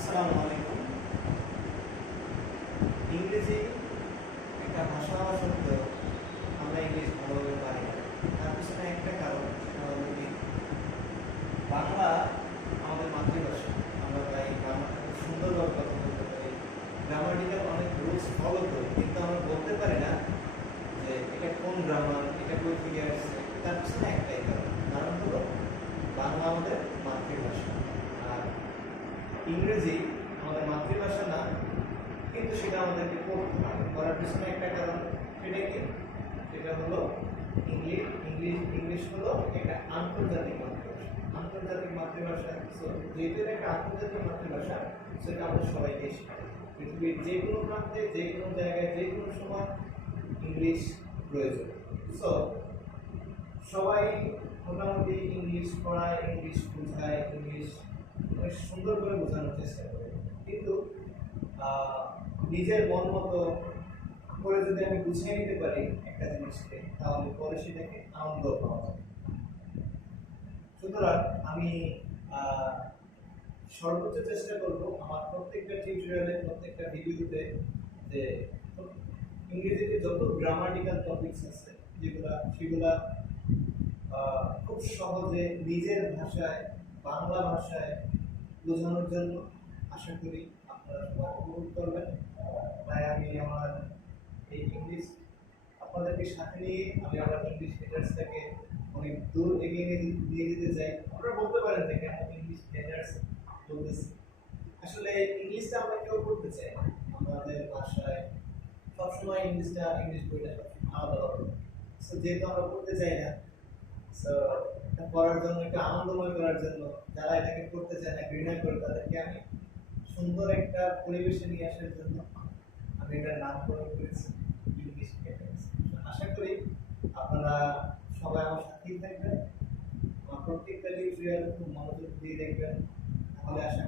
আসসালামু আলাইকুম। ইংরেজি একটা ভাষা হওয়া সত্ত্বেও আমরা ইংলিশ ভালোভাবে পারি না। তার পিছনে একটা কারণ, সেটা হলো কি, বাংলা আমাদের মাতৃভাষা। আমরা তাই গ্রামারটা খুব সুন্দরভাবে কথা বলতে পারি, গ্রামাটিক্যাল অনেক রুলস ফলো করি, কিন্তু আমরা বলতে পারি না যে এটা কোন গ্রামার, এটা কই থেকে আসছে। তার পিছনে একটাই কারণ হলো বাংলা আমাদের মাতৃভাষা, আর ইংরেজি আমাদের মাতৃভাষা না, কিন্তু সেটা আমাদেরকে পড়তে হয়। করার পিছনে একটা কারণ, সেটা কি? সেটা হলো ইংলিশ হলো একটা আন্তর্জাতিক মাতৃভাষা। আন্তর্জাতিক মাতৃভাষা, যেহেতু এটা একটা আন্তর্জাতিক মাতৃভাষা, সেটা আমাদের সবাইকে শেখায়। পৃথিবীর যে কোনো প্রান্তে, যে কোনো জায়গায়, যে কোনো সময় ইংলিশ প্রয়োজন। সো সবাই মোটামুটি ইংলিশ পড়ায়, ইংলিশ বোঝায়, ইংলিশ অনেক সুন্দর করে বোঝানোর চেষ্টা করে, কিন্তু নিজের মন মতো করে যদি আমি বুঝিয়ে নিতে পারি একটা জিনিসকে, তাহলে পরে সেটাকে আনন্দ পাওয়া যায়। সুতরাং আমি সর্বোচ্চ চেষ্টা করব আমার প্রত্যেকটা টিউটোরিয়ালে, প্রত্যেকটা ভিডিওতে, যে ইংরেজিতে যত গ্রামাটিক্যাল টপিকস আছে সেগুলা খুব সহজে নিজের ভাষায়, বাংলা ভাষায় বোঝানোর জন্য আশা করি আপনারা সবাই উপভোগ করবেন। তাই আমি আমার এই ইংলিশ আপনাদেরকে সাথে নিয়ে আমি আমার ইংলিশ হেটার্সটাকে অনেক দূর এগিয়ে নিয়ে যেতে চাই। আপনারা বলতে পারেন যে কেন ইংলিশ হেটার্স বলতেছি। আসলে ইংলিশটা আমরা কেউ পড়তে চাই না। আমাদের ভাষায় সবসময় ইংলিশ বইটা আলাদা আলাদা। যেহেতু আমরা পড়তে চাই না, এটা করার জন্য, একটু আনন্দময় করার জন্য, যারা এটাকে করতে চায় না, ঘৃণা করে, তাদেরকে আমি সুন্দর একটা পরিবেশে নিয়ে আসার জন্য আমি এটার নামকরণ করেছি ইংলিশ হেটার্স। আশা করি আপনারা সবাই আমার সাথেই থাকবেন, আমার প্রত্যেকটা টিউটোরিয়াল খুব মনোযোগ দিয়ে দেখবেন, তাহলে আশা